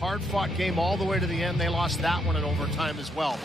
Hard-fought game all the way to the end. They lost that one in overtime as well.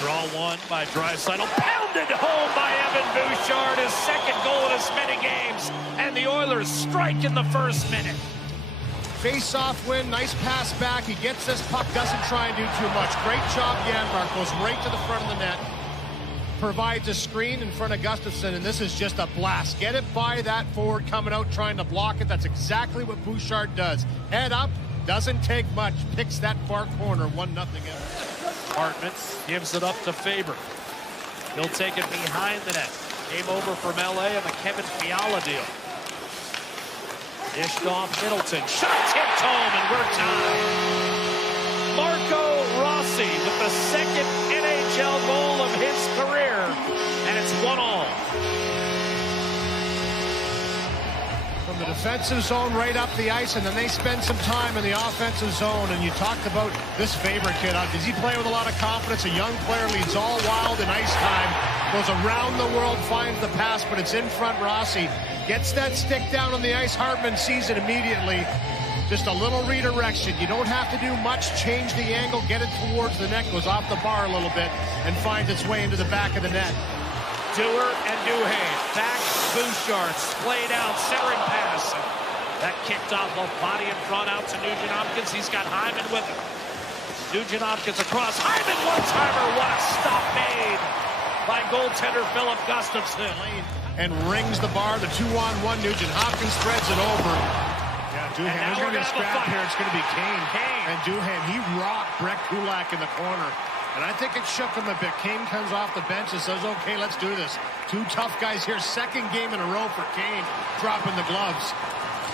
Draw one by Draisaitl, pounded home by Evan Bouchard, his second goal in as many games, and the Oilers strike in the first minute. Face-off win, nice pass back. He gets this puck, doesn't try and do too much. Great job, Janmark, goes right to the front of the net. Provides a screen in front of Gustafsson, and this is just a blast. Get it by that forward coming out, trying to block it. That's exactly what Bouchard does. Head up, doesn't take much, picks that far corner, 1-0 Hartman gives it up to Faber. He'll take it behind the net. Came over from LA on the Kevin Fiala deal. Dished off Middleton. Shot tipped home, and we're tied. Marco Rossi with the second NHL goal of his career, and it's 1-1. From the defensive zone right up the ice, and then they spend some time in the offensive zone. And you talked about this Faber kid. Does he play with a lot of confidence? A young player, leads all wild in ice time. Goes around the world, finds the pass, but it's in front. Rossi gets that stick down on the ice. Hartman sees it immediately. Just a little redirection. You don't have to do much. Change the angle, get it towards the net. Goes off the bar a little bit and finds its way into the back of the net. Dewar and Duhaime. Back, Bouchard. Splayed out, centering pass. That kicked off both body in front out to Nugent-Hopkins. He's got Hyman with him. Nugent-Hopkins across. Hyman one-timer. What a stop made by goaltender Philip Gustafsson. And rings the bar. The 2-on-1. Nugent-Hopkins threads it over. Yeah, Duhaime. There's going to be a scrap here. It's going to be Kane. And Duhaime, he rocked Brett Kulak in the corner. And I think it shook him a bit. Kane comes off the bench and says, okay, let's do this. Two tough guys here. Second game in a row for Kane, dropping the gloves.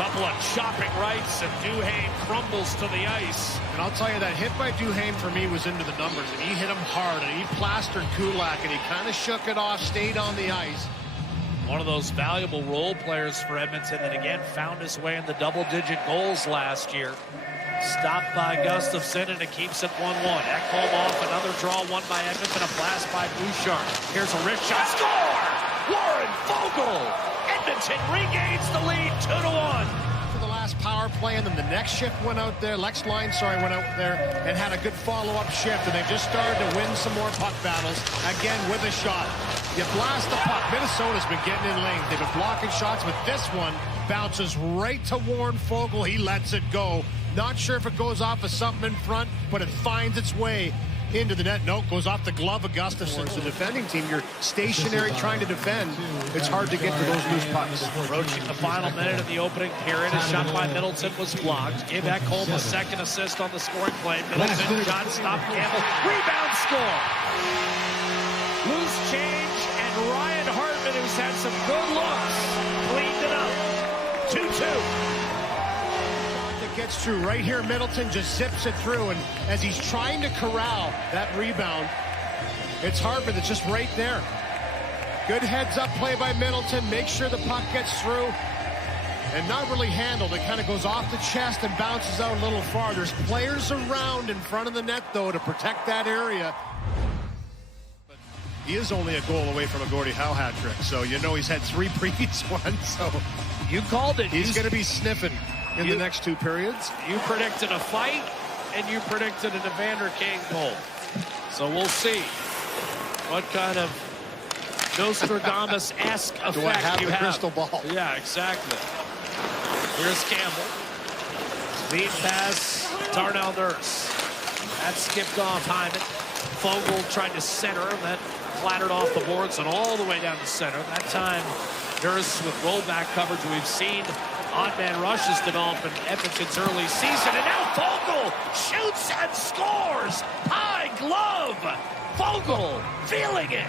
Couple of chopping rights, and Duhaime crumbles to the ice. And I'll tell you, that hit by Duhaime for me was into the numbers. And he hit him hard, and he plastered Kulak, and he kind of shook it off, stayed on the ice. One of those valuable role players for Edmonton that, again, found his way in the double-digit goals last year. Stopped by Gustafsson, and it keeps it 1-1. Ekholm off, another draw, one by Edmonton, a blast by Bouchard. Here's a wrist shot, score! Warren Foegele! Edmonton regains the lead, 2-1. For the last power play, and then the next shift went out there. Lex Line, went out there and had a good follow-up shift, and they've just started to win some more puck battles, again with a shot. You blast the puck. Minnesota's been getting in lane. They've been blocking shots, but this one bounces right to Warren Foegele. He lets it go. Not sure if it goes off of something in front, but it finds its way into the net. No, it goes off the glove of Gustafsson. As a defending team, you're stationary trying to defend. It's hard to get to those loose pucks. Approaching the final minute of the opening period. A shot by Middleton was blocked. Gave Ekholm a second assist on the scoring play. Middleton, shot, stop, Campbell. Rebound, score. Loose change, and Ryan Hartman, who's had some good looks, cleaned it up. 2-2. Gets through right here. Middleton just zips it through, and as he's trying to corral that rebound, it's Hartman that's just right there. Good heads-up play by Middleton. Make sure the puck gets through, and not really handled. It kind of goes off the chest and bounces out a little far. There's players around in front of the net, though, to protect that area. But he is only a goal away from a Gordie Howe hat trick, so you know he's had 3 previous ones. So you called it. He's going to be sniffing in the next 2 periods. You predicted a fight, and you predicted an Evander Kane goal. So we'll see what kind of Nostradamus-esque effect Do I have you the have. Crystal ball? Yeah, exactly. Here's Campbell. Lead pass, Darnell Nurse. That skipped off Hyman. Foegele tried to center, and that clattered off the boards and all the way down the center. That time, Nurse with rollback coverage. We've seen odd man rushes develop in Edmonton's early season, and now Foegele shoots and scores. High glove. Foegele feeling it.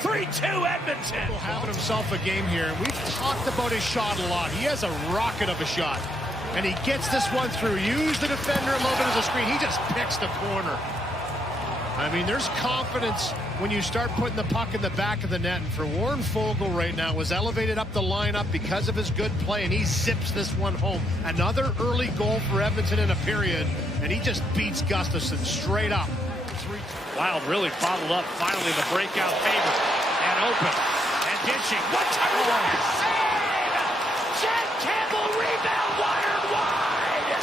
3-2 Edmonton. Having himself a game here, and we've talked about his shot a lot. He has a rocket of a shot, and he gets this one through. Use the defender a little bit as a screen. He just picks the corner. I mean, there's confidence when you start putting the puck in the back of the net. And for Warren Foegele right now, was elevated up the lineup because of his good play, and he zips this one home. Another early goal for Edmonton in a period, and he just beats Gustafsson straight up. Wild really bottled up finally the breakout favor. And open. And dishing. One-timer save! Jack Campbell rebound wired wide!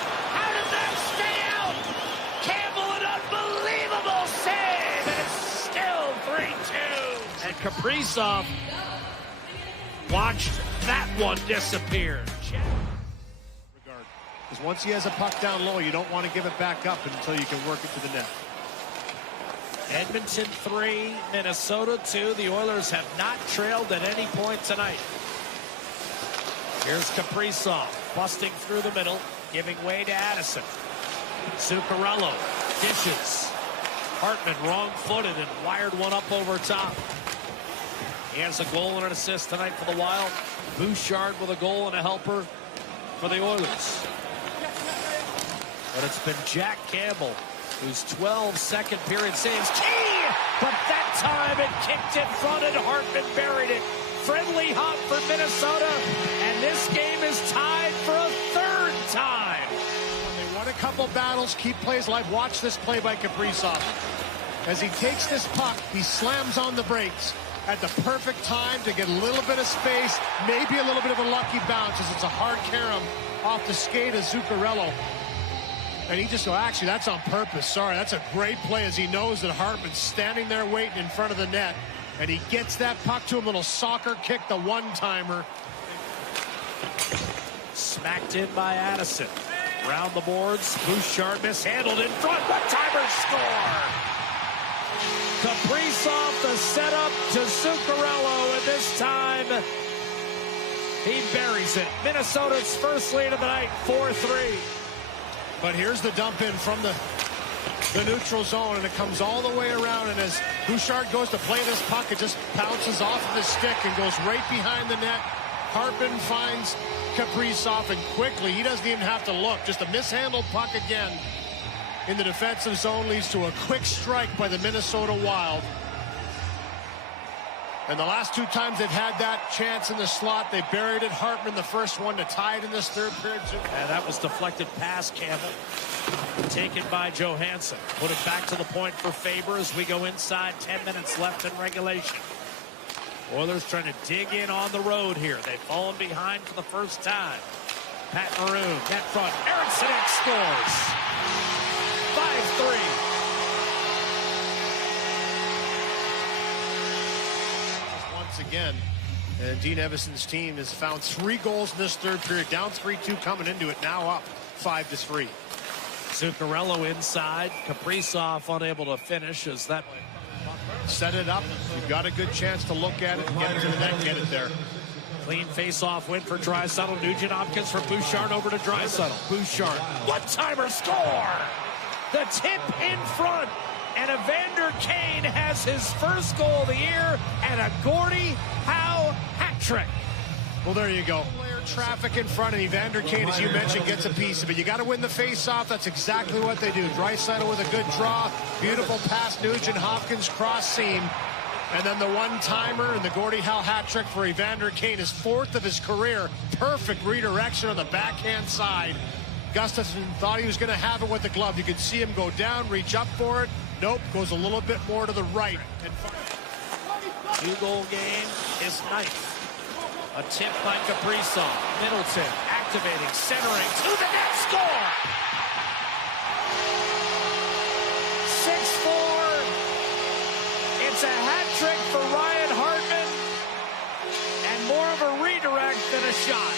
Kaprizov watched that one disappear. Because once he has a puck down low, you don't want to give it back up until you can work it to the net. Edmonton 3, Minnesota 2. The Oilers have not trailed at any point tonight. Here's Kaprizov busting through the middle, giving way to Addison. Zuccarello dishes. Hartman wrong-footed and wired one up over top. He has a goal and an assist tonight for the Wild. Bouchard with a goal and a helper for the Oilers. But it's been Jack Campbell, whose 12 second period saves key, but that time it kicked in front and Hartman buried it. Friendly hop for Minnesota, and this game is tied for a third time. When they won a couple battles, keep plays alive. Watch this play by Kaprizov. As he takes this puck, he slams on the brakes at the perfect time to get a little bit of space, maybe a little bit of a lucky bounce as it's a hard carom off the skate of Zuccarello. And he just, actually, that's on purpose. Sorry, that's a great play as he knows that Hartman's standing there waiting in front of the net. And he gets that puck to him, little soccer kick, the one-timer. Smacked in by Addison. Round the boards, Bouchard mishandled in front, one-timer score! Kaprizov the setup to Zuccarello, and this time he buries it. Minnesota's first lead of the night, 4-3. But here's the dump in from the neutral zone, and it comes all the way around, and as Bouchard goes to play this puck, it just bounces off of his stick and goes right behind the net. Hartman finds Kaprizov, and quickly, he doesn't even have to look, just a mishandled puck again in the defensive zone leads to a quick strike by the Minnesota Wild. And the last two times they've had that chance in the slot, they buried it. Hartman, the first one to tie it in this third period. And that was deflected past Campbell. Taken by Johansson. Put it back to the point for Faber as we go inside. 10 minutes left in regulation. Oilers trying to dig in on the road here. They've fallen behind for the first time. Pat Maroon, net front. Eriksson scores. 5-3. Again, and Dean Evason's team has found 3 goals in this third period, down 3-2 coming into it, now up 5-3. Zuccarello inside, Kaprizov unable to finish as that set it up. You've got a good chance to look at it and get it to the net, get it there. Clean face-off win for Draisaitl. Nugent Hopkins from Bouchard over to Draisaitl. Bouchard, one-timer score! The tip in front. And Evander Kane has his first goal of the year and a Gordie Howe hat trick. Well, there you go. Traffic in front, and Evander Kane, as you mentioned, gets a piece of it. You got to win the face-off. That's exactly what they do. Draisaitl with a good draw. Beautiful pass, Nugent Hopkins cross seam. And then the one-timer and the Gordie Howe hat trick for Evander Kane, his 4th of his career. Perfect redirection on the backhand side. Gustafsson thought he was going to have it with the glove. You could see him go down, reach up for it. Nope, goes a little bit more to the right. And 2-goal game is 9th. A tip by Kaprizov. Middleton activating, centering to the net, score! 6-4. It's a hat trick for Ryan Hartman, and more of a redirect than a shot.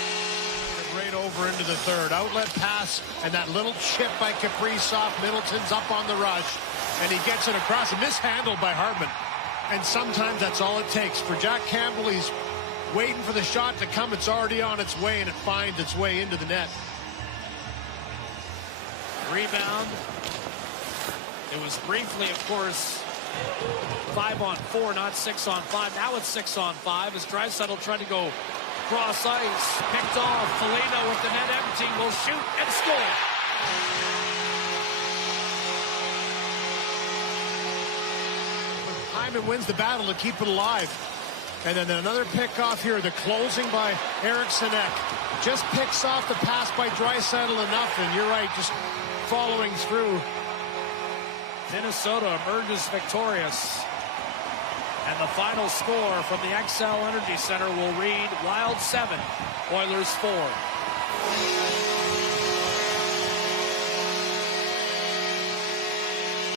Right over into the third. Outlet pass, and that little chip by Kaprizov. Middleton's up on the rush. And he gets it across, mishandled by Hartman. And sometimes that's all it takes. For Jack Campbell, he's waiting for the shot to come. It's already on its way, and it finds its way into the net. Rebound. It was briefly, of course, 5-on-4, not 6-on-5. Now it's 6-on-5 as Draisaitl tried to go cross ice. Picked off. Foligno with the net empty will shoot and score. Hyman wins the battle to keep it alive. And then another pick off here, the closing by Eriksson. Just picks off the pass by Draisaitl enough, and you're right, just following through. Minnesota emerges victorious. And the final score from the XL Energy Center will read Wild 7, Oilers 4.